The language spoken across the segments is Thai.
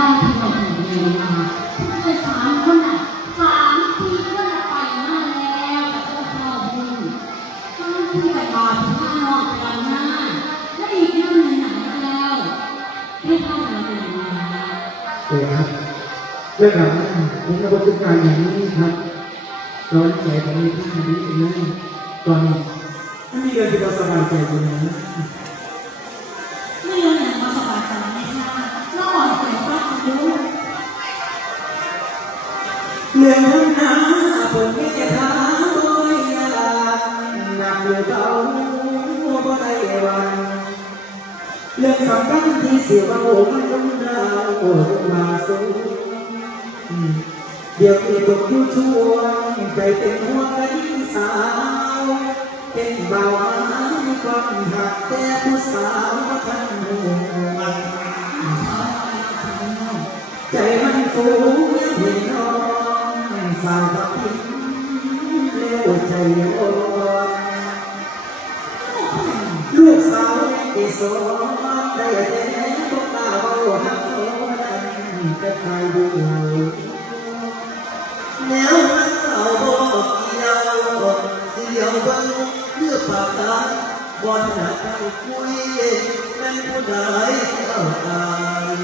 บ้าที่เราอยู่เรียนมาเพื่อนสามคนน่ะสามทีเพื่อนไปมาแล้วแต่ก็พ่อบุญตอนที่ไปมาถึงบ้านนอกกลางหน้าและอีกเรื่องหนึ่งหนังแล้วให้พ่อทำเป็นยังไงเออครับเรื่องราวนั้ผมก็ต้องการอย่างนี้ครับร้อนใจตอนนี้ที่นี้เองตอนนี้ไม่มีเงินที่เราสบายใจเลยนะ เรื่องนั้นนะผมไม่จะถามโอ้ยยานหนักหรือเบาบ่ได้วันเรื่องสำคัญที่เสียว่ามันต้องดาวโอ้มาสูงเดี๋ยวนี้ตกอยู่ช่วงใจเป็นห่วงกันยิ่งสาวเป็นเบาหาก่อนหักแต่ผู้สาวท่านห่วงใจมันฟูเห็นาวกับพิมเลี้ยวใจอ่อนลูกสาวที่สอนได้แต่พวกตาเบาหักโอ้นั้นจะใครดูแนวมันสาวบอกเกี่ยวเสียวเบิ้งเลือปากตาบอนหนักไปคุยแม่ผู้ใดเศร้าตาย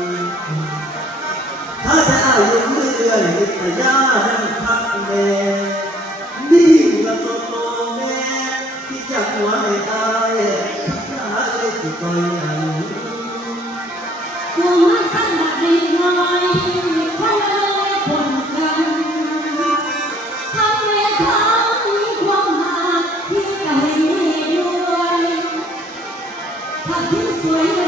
ถ้าจะอายุเรื่อยแต่ย่า นี่ละโตโตแม่ที่จะหัวไม่ตายสาเลยที่คอยอันหัวสั้นแบบนี้หน่อยคนเลยคนกันทำเวทางความหาที่จะให้ด้วยถ้าที่สวย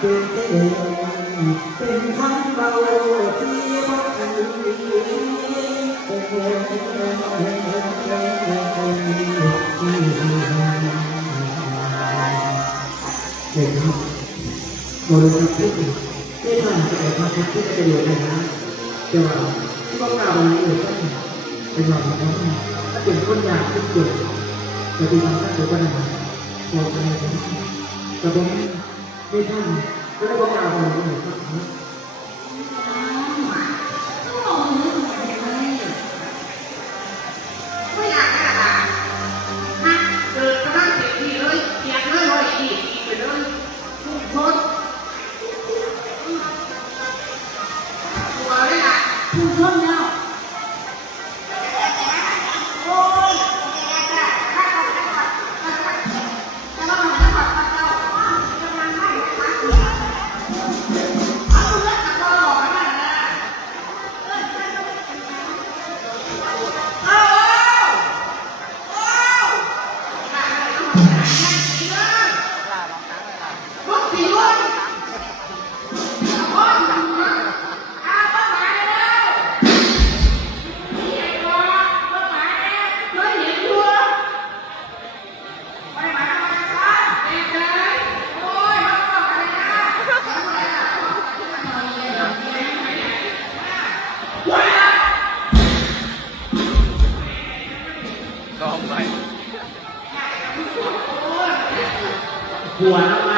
เป็นเต้นเป็นคำเบาที่บอกกันเด็กครับโมเลกุลที่ไม่ทำจะออกมาเป็นที่ประโยชน์เลยนะแต่ว่าที่ต้องการวันนี้เลยก็เป็นแบบนี้ถ้าเป็นคนอยากที่เกิดจะเป็นสำคัญหรือว่าอะไรบอกอะไรนะแต่ผม ไม่ทำก็ได้บอกการวันนี้เลย พ หัวแล้วมา